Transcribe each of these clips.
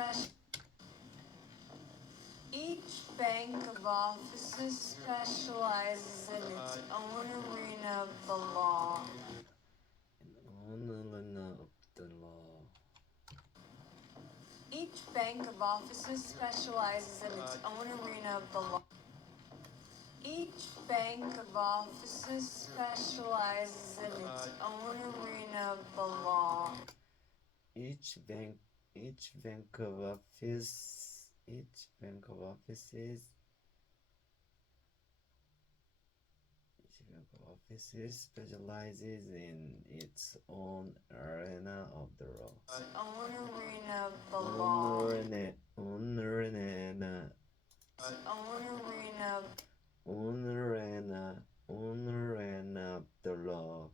special. Each bank of offices specializes in its own arena of the law. Each bank of offices specializes in its own arena of the law. Each bank of offices specializes in its own arena of the law. Each bank of offices specializes in its own arena of the law. Own arena of the law. Own arena. Own arena. Own arena of the law.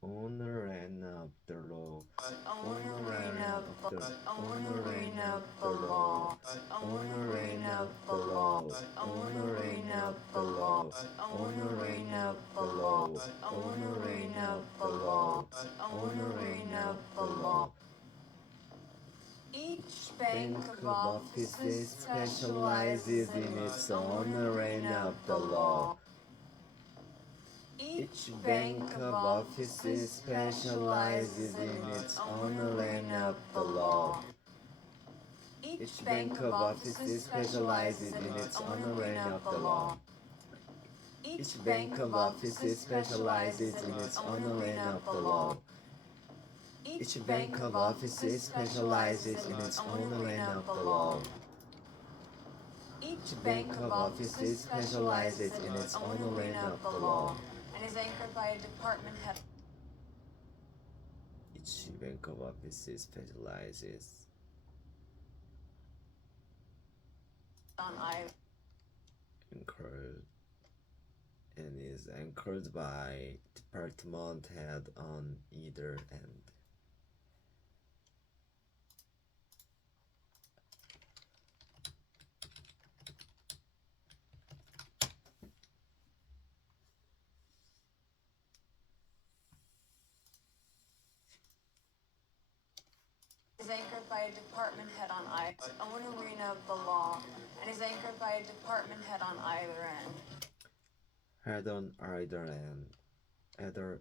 Own arena of the law. Own arena of the law. Own arena of the law. Own arena of the law. Own arena of the law. Own arena of the law. Own arena of the law. Own arena of the law. Each bank of offices specializes in its own arena of the law. Each bank of offices specializes in its own arena of the law. Each bank of offices specializes in its own arena of the law. Each bank of offices specializes in its own arena of the law. Each bank of offices specializes in its own arena of the law. Each bank of offices specializes in its own arena of the law and is anchored by a department head. Each bank of offices specializes on either anchored and is anchored by department head on either end. Is anchored by a department head on either own arena of the law and is anchored by a department head on either end. Head on either end. Head on.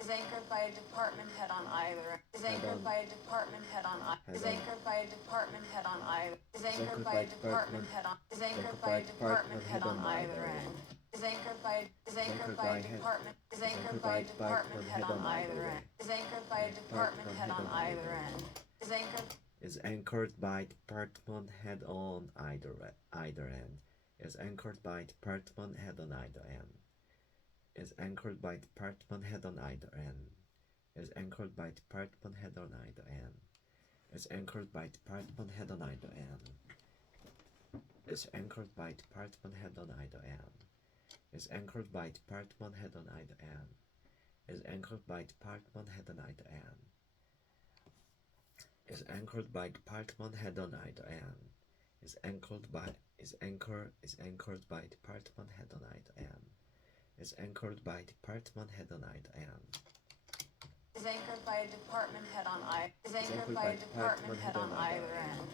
Is anchored by a department head on either. Is anchored by a department head on either. Is anchored by a department head on either. Is anchored by a department head on. Is anchored by a department head on either end. Is anchored by a department. Is anchored by a department head on either end. Is anchored by a department head on either end. Is anchored by department head on either end. Is anchored by department head on either end. Is anchored by department head on either end. Is anchored by department head on either end. Is anchored by department head on either end. Is anchored by department head on either end. Is anchored by department head on either end. Is anchored by department head on either end. Is anchored by department head on either end. Is anchored by department head on either end. Is anchored by department head on either end. Is anchored by a department head on either. Is anchored by a department head on either end.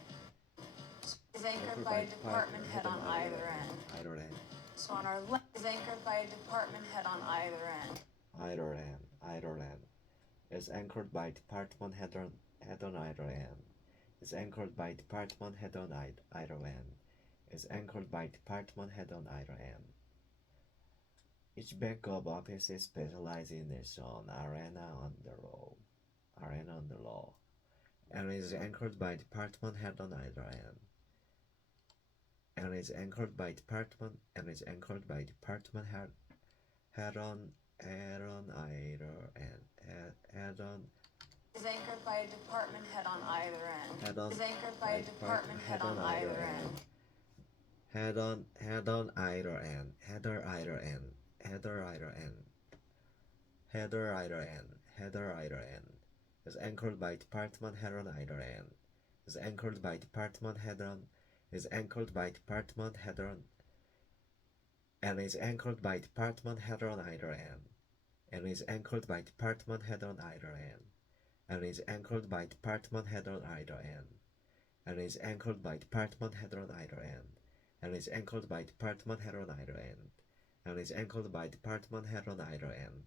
Is anchored by a department head on either end. Either end. So on our left is anchored by a department head on either end. Either end. Is anchored by department head on either end. Is anchored by department head on either end. Is anchored by department head on either end. Each bank of offices specializes in its own arena on the law, and is anchored by department head on either end. And is anchored by department head on either end. Head on. Is anchored by a department head on either end. Head on. Is anchored by a department head on either end. Head on either end. Header either end. Is anchored by department head on either end. Is anchored by department head on. Is anchored by department head on. And is anchored by department head on either end. And is anchored by department head on either end. and is anchored by department head on either end, and is anchored by department head on either end, and is anchored by department head on either end, and is anchored by department head on either end,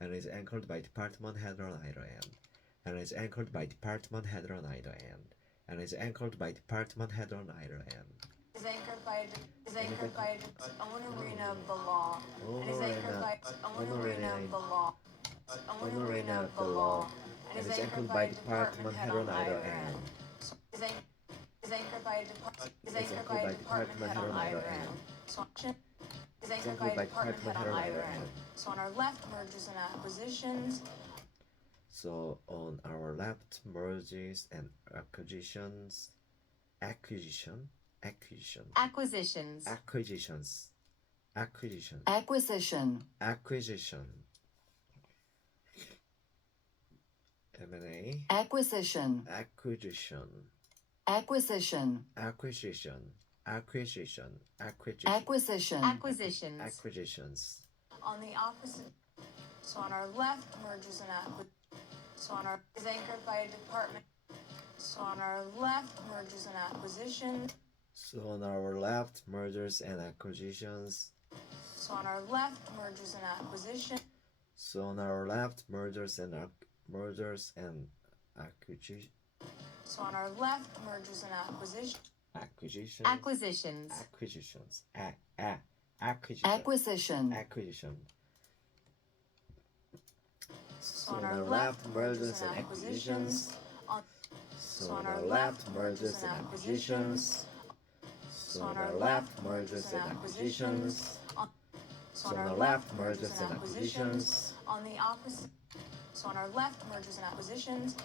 and is anchored by department head on either end, and is anchored by department head on either end, and is anchored by department head on either end. Is anchored by its own arena of the law. And is anchored by its own arena of the law. Own arena of the law. And is anchored by department head on either end. Is anchored by department head on either end. Is anchored by department head on either end. So on our left, mergers and acquisitions. So on our left, mergers and acquisitions. Acquisitions. Acquisition. M&A. Acquisition. Acquisitions. On the opposite. So on our left, mergers and acquisitions. So on our is anchored by a department. So on our left, mergers and acquisitions. So on our left, mergers and acquisitions. So on our left, mergers and acquisitions. So on our left, mergers and acquisitions. So on our left, mergers and acquisitions. Acquisition. So on our left, mergers and acquisitions. So on our left, mergers and acquisitions. So on our left, mergers and acquisitions. So on our left, mergers and acquisitions. On the opposite. So on our left, mergers and acquisitions.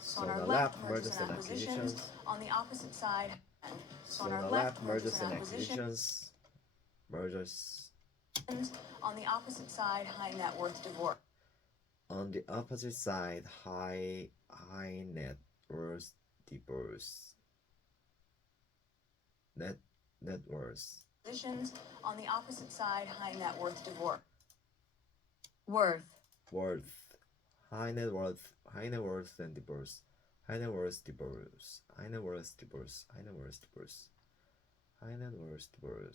So on our left, mergers and acquisitions. On the opposite side. So on our left, mergers and acquisitions. Mergers. On the opposite side, high net worth divorce. On the opposite side, high net worth divorce. Net worth. Positions. On the opposite side, high net worth divorce. Worth. High net worth and divorce. High net worth divorce. High net worth divorce. High net worth divorce. High net worth divorce.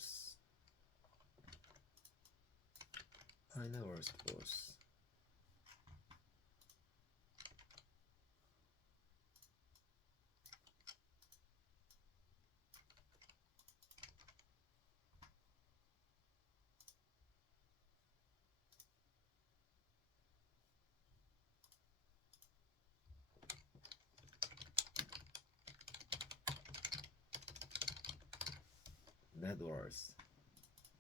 High net worth divorce. Net worth.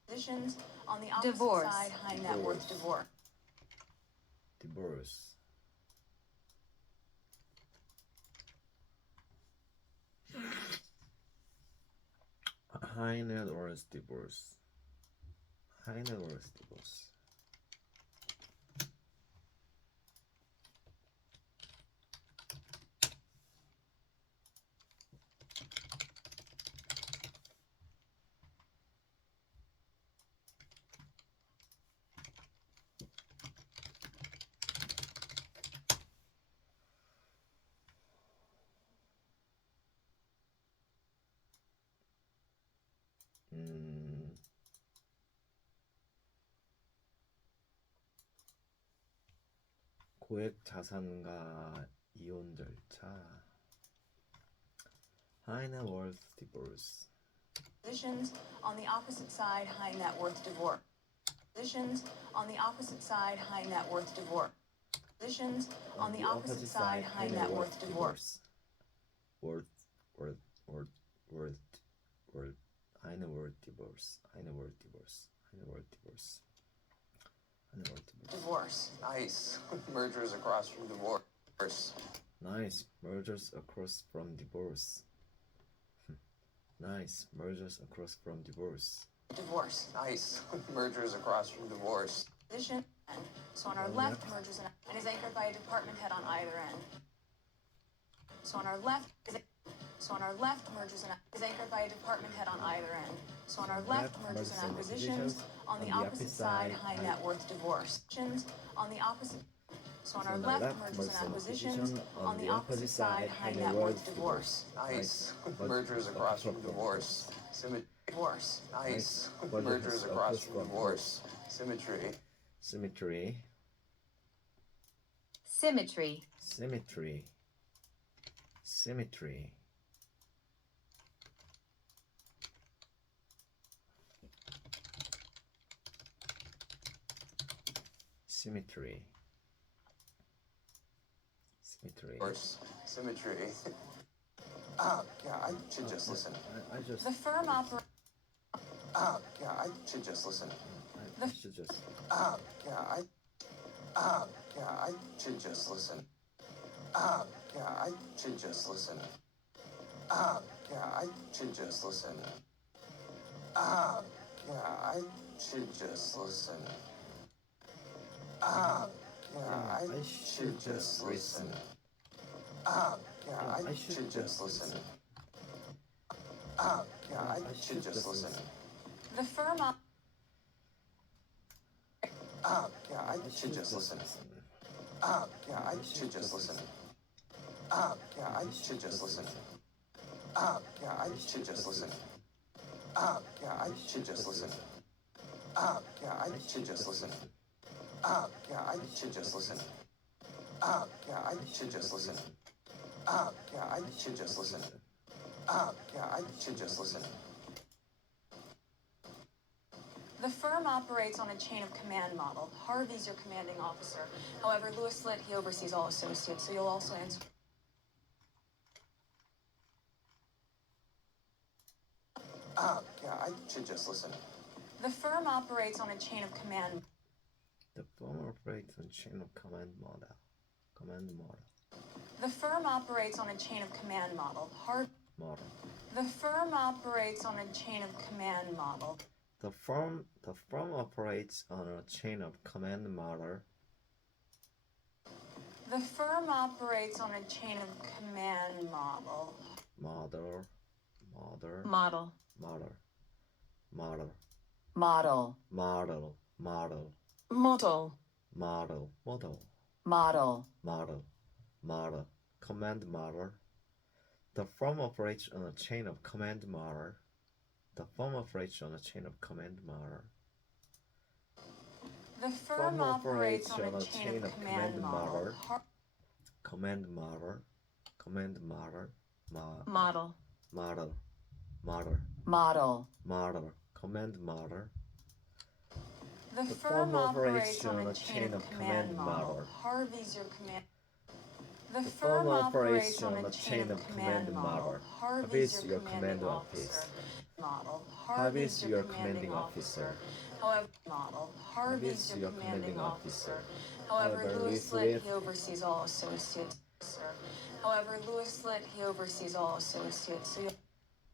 Positions. On the opposite Divorce. side, high net worth divorce. Divorce. High net worth divorce. High net worth divorce. 고액 자산가 이혼 절차. High net worth divorce. Positions. On the opposite side, high net worth divorce. Positions. On the opposite side, high net worth divorce. Positions. On the opposite side, high net worth divorce. Worth. High net worth divorce. High net worth divorce. High net worth divorce. High net worth divorce. Divorce. Nice. Mergers across from divorce. Nice. Mergers across from divorce. Nice. Mergers across from divorce. Divorce. Nice. Mergers across from divorce. Position. So on our left, mergers and is anchored by a department head on either end. So on our left, mergers and is anchored by a department head on either end. So on our left, mergers and acquisitions. On the opposite side, high net worth divorce. On the opposite. So on our left, mergers and acquisitions. On the opposite side, high net worth divorce. Nice. Mergers across from divorce. Divorce. Nice. Mergers across from divorce. Symmetry. Symmetry. Symmetry. Symmetry. Symmetry. Symmetry. Symmetry. Divorce. Symmetry. Yeah, I should just listen. I just. The firm operates. Yeah, I should just listen. I should just. Yeah, I should just listen. Yeah, I should just listen. Yeah, I should just listen. Yeah, I should just listen. Yeah, I should just listen. Yeah, I should just listen. Yeah, I should just listen. The firm op. Yeah, I should just listen. Yeah, I should just listen. Yeah, I should just listen. Yeah, I should just listen. Yeah, I should just listen. Yeah, I should just listen. Yeah, I should just listen. Yeah, I should just listen. Yeah, I should just listen. Yeah, I should just listen. The firm operates on a chain of command model. Harvey's your commanding officer. However, Louis Litt, he oversees all associates, so you'll also answer. Yeah, I should just listen. The firm operates on a chain of command. The firm operates on chain of command model. Command model. The firm operates on a chain of command model. Model. The firm operates on a chain of command model. The firm operates on a chain of command model. The firm operates on a chain of command model. Model. Model. Model. Model. Model. Model. Model. Model. Model. Model. Model. Command model. The firm operates on a chain of command model. The firm operates on a chain of command model. The firm operates on a chain of command model. Command model. Command model. Model. Model. Model. Command model. The firm operates on a chain of command model. Harvey's your command. The firm operates on a chain of command model. Harvey's your commanding officer. Model. Harvey's your commanding officer. However, model. Harvey's your commanding officer. However, Louis Litt, he oversees all associates. However, Louis Litt, he oversees all associates. So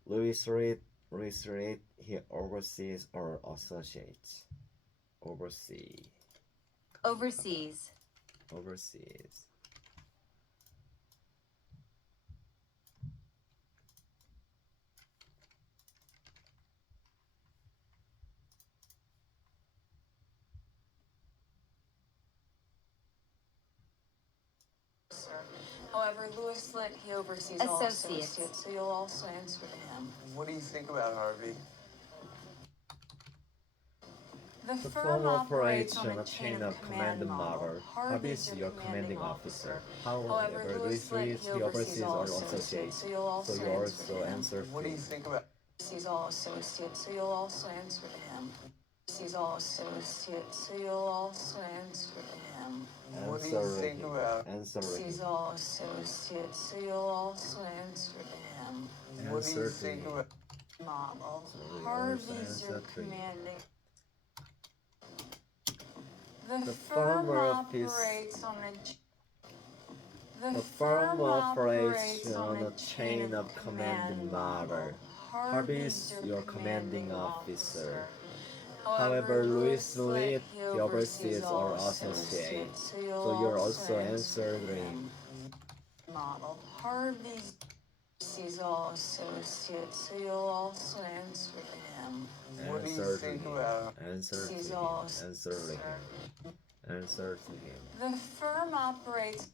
Louis Litt, he oversees all associates. Overseas. However, Louis Litt, he oversees all associates, so you'll also answer to him. What do you think about Harvey? The firm operates on a chain of command model. Harvey's your commanding officer. However, Louis Litt, he oversees all associates, so you'll also answer. What do you think about? Oversees all associates, so you'll also answer to him. Oversees all associates, so you'll also answer to him. What do you think about? Oversees all associates, so you'll also answer to him. What do you think about? Model. Harvey's your commanding. The firm operates on a chain of command model. Harvey's your commanding officer. However, Louis Litt, he oversees all associates, so you're also answering. Model. Harvey's oversees all associates, so you'll also answer to him. What do you think about? Answer. answer to him. The firm operates.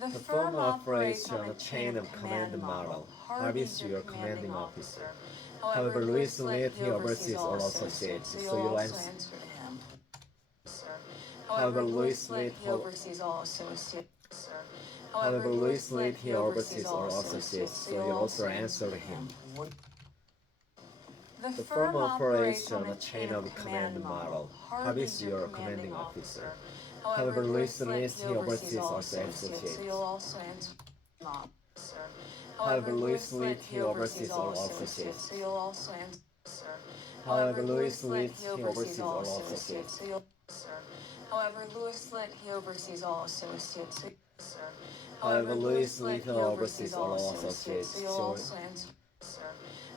The The firm operates on a chain of command model. Harvey is your commanding officer. However, Louis led he oversees all associates, so you'll answer to him. However, Louis led he oversees all associates. However, Louis led he oversees all associates, so you'll also answer to him. The firm operates on a chain of command model. Harvey is your commanding officer. However, Louis leads he oversees all associates. So you'll also answer. However, Louis leads he oversees all associates. So you'll also answer. However, Louis leads he oversees all associates. So you'll. However, Louis led he oversees all associates. However, Louis leads he oversees all associates. So you'll also answer.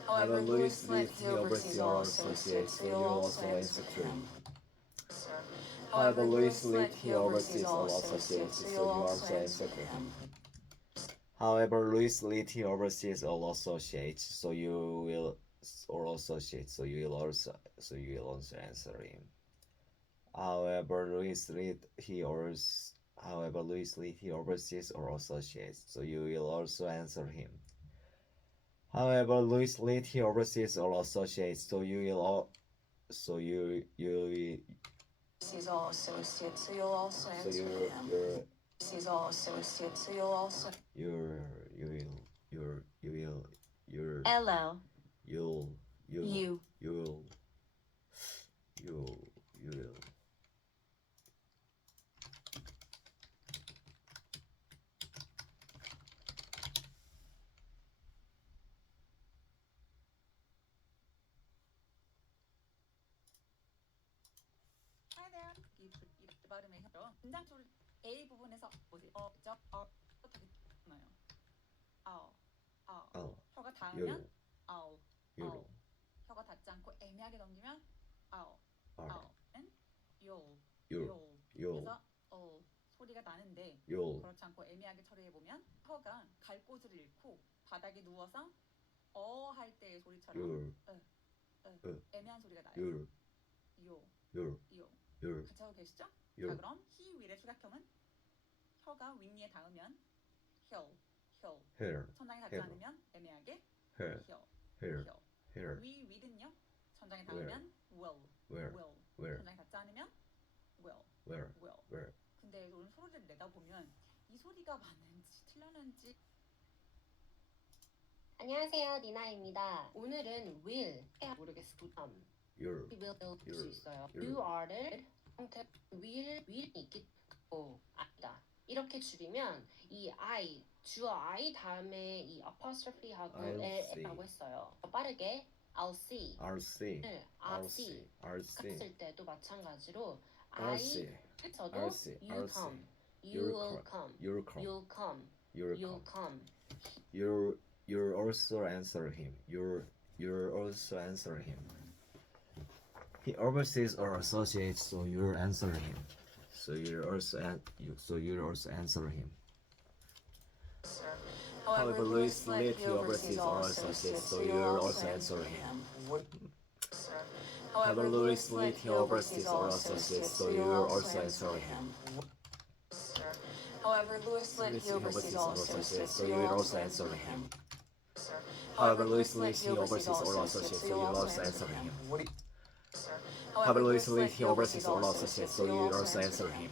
However, Louis leads he oversees all associates. So you'll also answer to him. However, Louis leads he oversees all associates. So you also answer to him. However, Louis lead he oversees all associates, so you will also answer him. However, Louis lead he oversees all associates, so you will also answer him. However, Louis lead he oversees all associates, so you will Sees all associates, so you'll also so answer him. Sees all associates, so you'll also. you'll LL. you'll You. 에 대한 이 발음의 혀죠. 문장소를 A 부분에서 보세요. 되게 나요. 혀가 닿으면 아우. 혀가 닿지 않고 애매하게 넘기면 아우. 는 그래서 소리가 나는데 그렇지 않고 애매하게 처리해 보면 혀가 갈 곳을 잃고 바닥에 누워서 할 때의 소리처럼 애매한 소리가 나요. 같이 하고 계시죠? 자, 그럼 he will의 추각형은 혀가 윗니에 닿으면 천장에 닿지 않으면 애매하게 위 will은요 천장에 닿으면 will 천장에 닿지 않으면 will 근데 오늘 소리를 내다 보면 이 소리가 맞는지 틀렸는지. 안녕하세요, 니나입니다. 오늘은 will 모르겠어. will 수 있어요. you are를 형태 will이 있기 아니다. 이렇게 줄이면 이 I 주어 I 다음에 이 apostrophe하고 L라고 했어요. 빠르게 I'll see 갔을 때도 마찬가지로 I 저도 you come, you will come, you'll come, you'll come. You'll also answer him. You'll also answer him. He oversees all associates, so you'll answer him. So you'll also answer him. However, Louis led he oversees all associates, so you'll also answer him. However, Louis led he oversees all associates, so you'll also answer him. However, Louis led he oversees all associates, so you'll also answer him. However, Louis led he oversees all associates, so you'll also answer him. However, Louis led he oversees all associates, so you'll also answer him.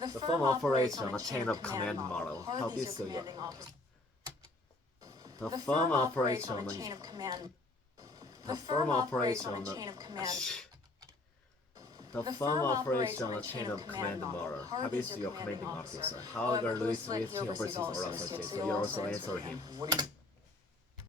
The firm operates on a chain of command model. How do you say it? The firm operates on a chain of command. The firm operates on a chain of command. The firm operates on a chain of command model. Harvey is your commanding officer. However, Louis led he oversees all associates, so you also answer him.